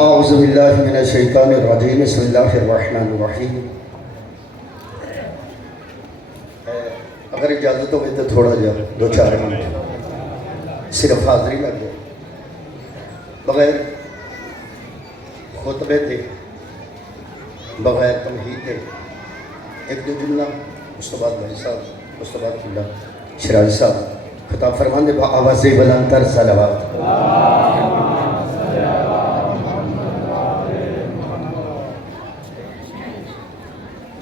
اعوذ باللہ من الشیطان الرجیم بسم اللہ الرحمن الرحیم۔ اگر اجازت ہوگی تو تھوڑا جا 2-4 منٹ صرف حاضری لگ جائے، بغیر خطبے تھے، بغیر تمہید تھے، ایک دو جملہ اس کے بعد بھائی صاحب، اس کے بعد اللہ شراز صاحب خطاب فرمان دے آواز بلند تر صلوات۔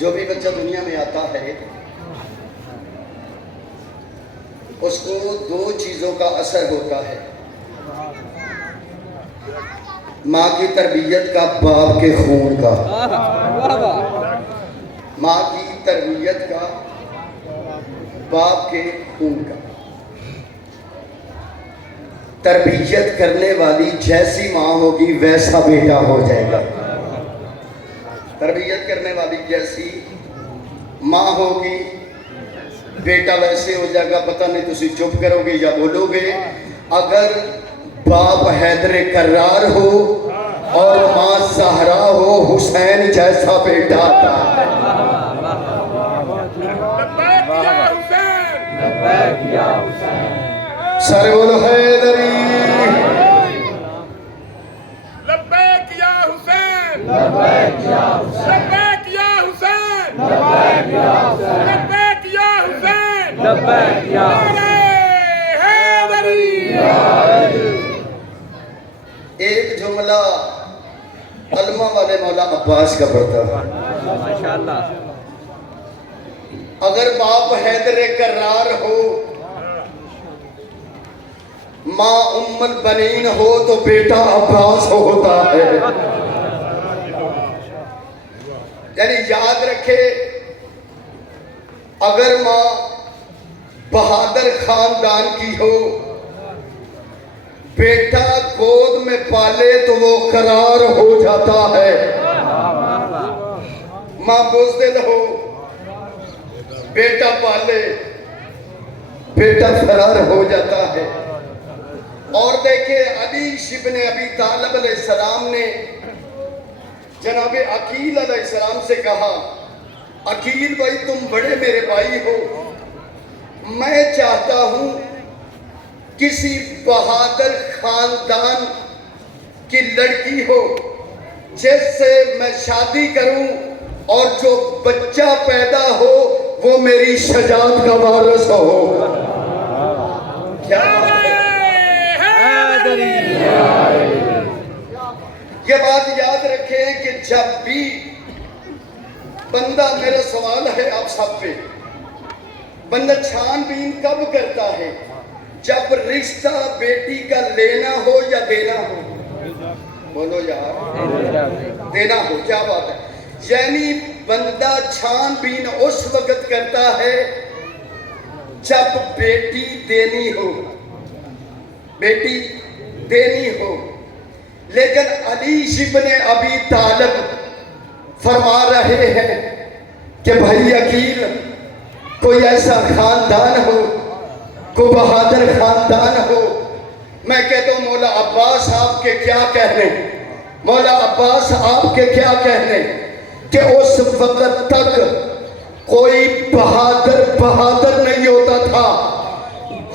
جو بھی بچہ دنیا میں آتا ہے اس کو 2 چیزوں کا اثر ہوتا ہے، ماں کی تربیت کا، باپ کے خون کا۔ ماں کی تربیت کا، باپ کے خون کا۔ تربیت کرنے والی جیسی ماں ہوگی ویسا بیٹا ہو جائے گا۔ تربیت کرنے والی جیسی ماں ہوگی بیٹا ویسے ہو جائے گا۔ پتہ نہیں تسی چپ کرو گے یا بولو گے۔ اگر باپ حیدر کرار ہو اور ماں زہرا ہو، حسین جیسا بیٹا آتا ہے۔ سر بولو حیدری، لبیک یا حسین، لبیک یا حسین، لبیک یا حسین، لبیک یا حسین، لبیک یا حیدری۔ ایک جملہ علمہ والے مولا عباس کا پڑھتا ہے، ماشاءاللہ۔ اگر باپ حیدر کرار ہو، ماں ام البنین ہو تو بیٹا عباس ہوتا ہے۔ یعنی یاد رکھے، اگر ماں بہادر خاندان کی ہو، بیٹا گود میں پالے تو وہ قرار ہو جاتا ہے۔ ماں بزدل ہو، بیٹا پالے، بیٹا فرار ہو جاتا ہے۔ اور دیکھیں علی ابن ابی طالب علیہ السلام نے جناب عقیل علیہ السلام سے کہا، عقیل بھائی تم بڑے میرے بھائی ہو، میں چاہتا ہوں کسی بہادر خاندان کی لڑکی ہو جس سے میں شادی کروں اور جو بچہ پیدا ہو وہ میری شجاعت کا وارث ہو۔ کیا بات ہے؟ یہ بات یاد رکھیں کہ جب بھی بندہ، میرا سوال ہے آپ سب پہ، بندہ چھان بین کب کرتا ہے؟ جب رشتہ بیٹی کا لینا ہو یا دینا ہو؟ بولو یار، دینا ہو۔ کیا بات ہے؟ یعنی بندہ چھان بین اس وقت کرتا ہے جب بیٹی دینی ہو، بیٹی دینی ہو۔ لیکن علی ابن ابی طالب فرما رہے ہیں کہ بھائی عقیل، کوئی ایسا خاندان ہو، کوئی بہادر خاندان ہو۔ میں کہتا ہوں مولا عباس آپ کے کیا کہنے، مولا عباس آپ کے کیا کہنے کہ اس وقت تک کوئی بہادر نہیں ہوتا تھا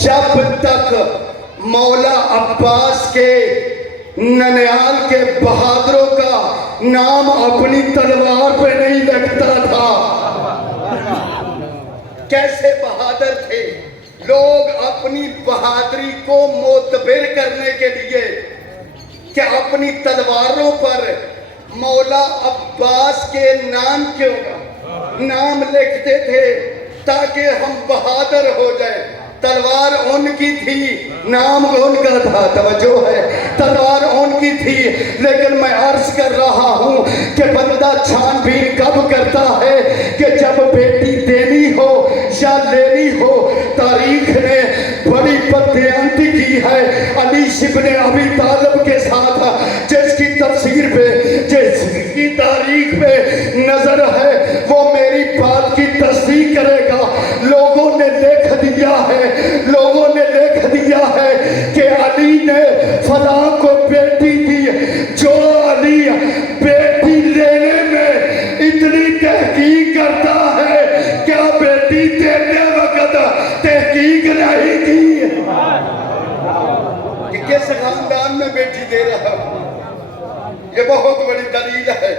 جب تک مولا عباس کے ننیال کے بہادروں کا نام اپنی تلوار پہ نہیں لگتا تھا۔ کیسے بہادر تھے لوگ؟ اپنی بہادری کو معتبر کرنے کے لیے کہ اپنی تلواروں پر مولا عباس کے نام کیوں نام لکھتے تھے تاکہ ہم بہادر ہو جائیں۔ تلوار ان کی تھی، نام ان کا تھا۔ توجہ ہے، تلوار ان کی تھی، لیکن میں عرض کر رہا ہوں کہ بندہ چھان بین کب کرتا ہے کہ جب بیٹی دینی ہو یا لینی ہو۔ تاریخ نے بڑی بددیانتی کی ہے علی ابن ابی طالب کے ساتھ، جس کی تفسیر پہ، جس کی تاریخ پہ نظر ہے وہ میری بات کی تصدیق کرے گا۔ لوگوں نے لکھ دیا ہے، لوگوں نے لکھ دیا ہے کہ علی نے فلاں کو بیٹی دی جو اس خاندان میں بیٹی دے رہا ہوں۔ یہ بہت بڑی دلیل ہے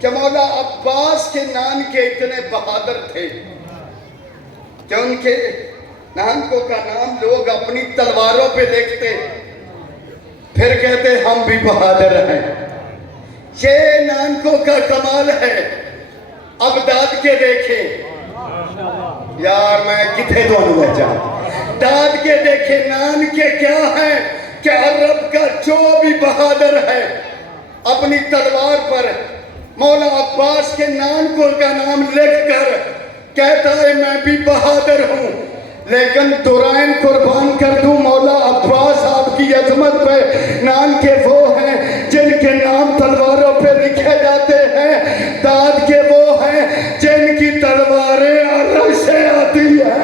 کہ مولا عباس کے نان کے اتنے بہادر تھے کہ ان کے نانکوں کا نام لوگ اپنی تلواروں پہ لکھتے، پھر کہتے ہم بھی بہادر ہیں۔ یہ نانکوں کا کمال ہے۔ اب داد کے دیکھیں یار، میں کتنے دونوں لے جاؤں، داد کے دیکھیں نان کے کیا ہیں کہ عرب کا جو بھی بہادر ہے اپنی تلوار پر مولا عباس کے نانکوں کا نام لکھ کر کہتا ہے میں بھی بہادر ہوں، لیکن دورائن قربان کر دوں مولا عباس آپ کی عظمت پہ، نان کے وہ ہیں جن کے نام تلواروں پہ لکھے جاتے ہیں، داد کے وہ ہیں جن کی تلواریں عرش سے آتی ہیں۔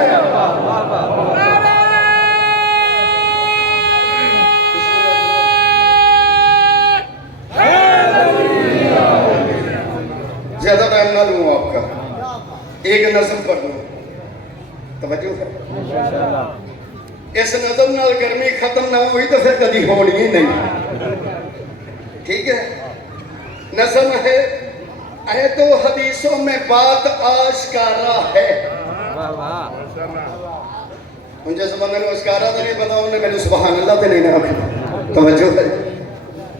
زیادہ ٹائم نہ لوں آپ کا، ایک نظم پڑھ لوں، توجہ ہے۔ اس نظم نال گرمی ختم نہ ہوئی تو پھر کبھی ہونی ہی نہیں، ٹھیک ہے۔ نظم ہے، اے تو حدیثوں میں بات آشکارا ہے۔ مجھے زمانے میں آشکارا تو نہیں پتا، انہوں نے میرے سبحان اللہ تو نہیں نہ، توجہ ہے۔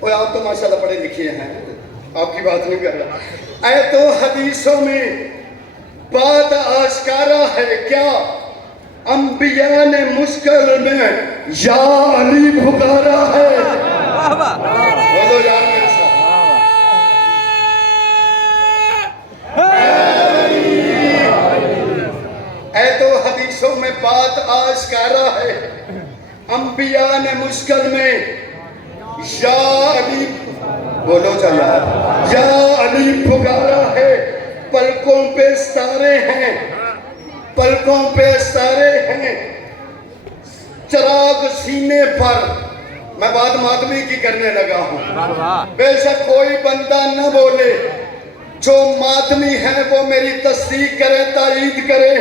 اور آپ تو ماشاءاللہ پڑھے لکھے ہیں، آپ کی بات نہیں کر رہا۔ اے تو حدیثوں میں بات آشکارا ہے، کیا انبیاء نے مشکل میں یا علی پکارا ہے۔ بولو یار میرے ساتھ، اے تو حدیثوں میں بات آشکارا ہے، انبیاء نے مشکل میں یا علی، بولو چاہیے، یا علی پکارا ہے۔ پلکوں پہ ستارے ہیں، پلکوں پہ ستارے ہیں، چراغ سینے پر۔ میں بات ماتمی کی کرنے لگا ہوں، بے شک کوئی بندہ نہ بولے، جو ماتمی ہے وہ میری تصدیق کرے، تائید کرے۔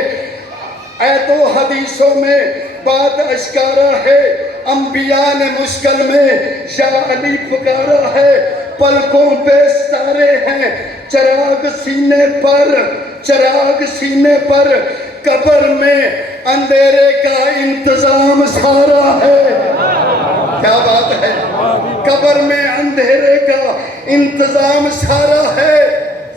اے تو حدیثوں میں بات اشکارا ہے، انبیاء نے مشکل میں یا علی پکارا ہے۔ پلکوں پہ ستارے ہیں، چراغ سینے پر، چراغ سینے پر، قبر میں اندھیرے کا انتظام سارا ہے۔ کیا بات ہے، قبر میں اندھیرے کا انتظام سارا ہے۔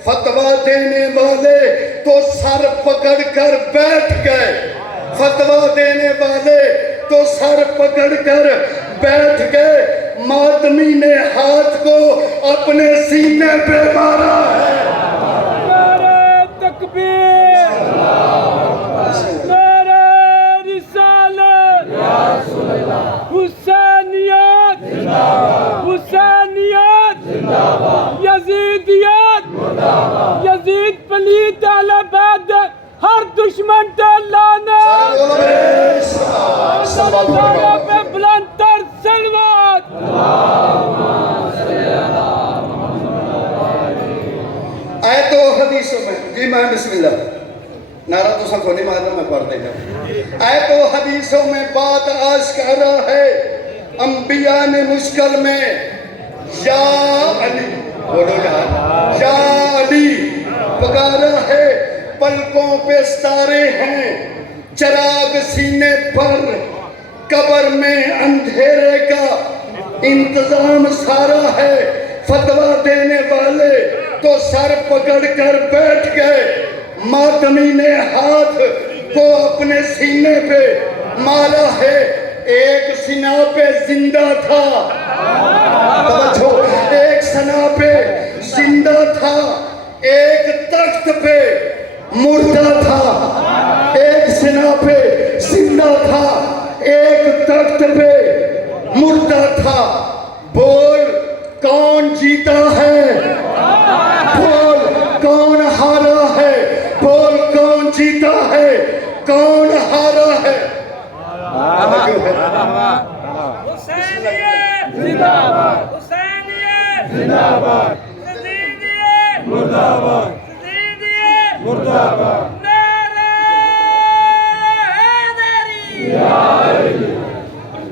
فتویٰ دینے والے تو سر پکڑ کر بیٹھ گئے، فتویٰ دینے والے تو سر پکڑ کر بیٹھ گئے، ماتمی نے ہاتھ کو اپنے سینے پہ مارا ہے۔ نعرہ تکبیر، نعرہ رسالت، حسینیت، حسینیت، یزیدیت، یزید پلید اہل بیت، ہر دشمن تے لعنت، اللہ پہ بلند تر صلوات۔ آئے تو حدیثوں میں، جی میں بسم اللہ، نعرہ تو سب کو نہیں مارنا، میں پڑھ دے گا۔ آئے تو حدیثوں میں بات آشکارا ہے، انبیاء نے مشکل میں یا علی، بولو یار، یا علی پکارا ہے۔ پلکوں پہ ستارے ہیں، چراغ سینے پر، قبر میں اندھیرے کا انتظام سارا ہے۔ فتویٰ دینے والے تو سر پکڑ کر بیٹھ گئے، ماتمی نے ہاتھ کو اپنے سینے پہ مارا ہے۔ ایک سنا پہ زندہ تھا، توجہ، ایک سنا پہ زندہ تھا، ایک تخت پہ مردہ تھا۔ ایک سنا پہ زندہ تھا، ایک تخت پہ مردہ تھا۔ بول کون جیتا ہے، بول کون ہارا ہے، بول کون جیتا ہے، کون ہارا ہے۔ حسینیت زندہ باد، حسینیت زندہ باد، یزیدیت مردہ باد، یزیدیت مردہ باد، نعرہ حیدری۔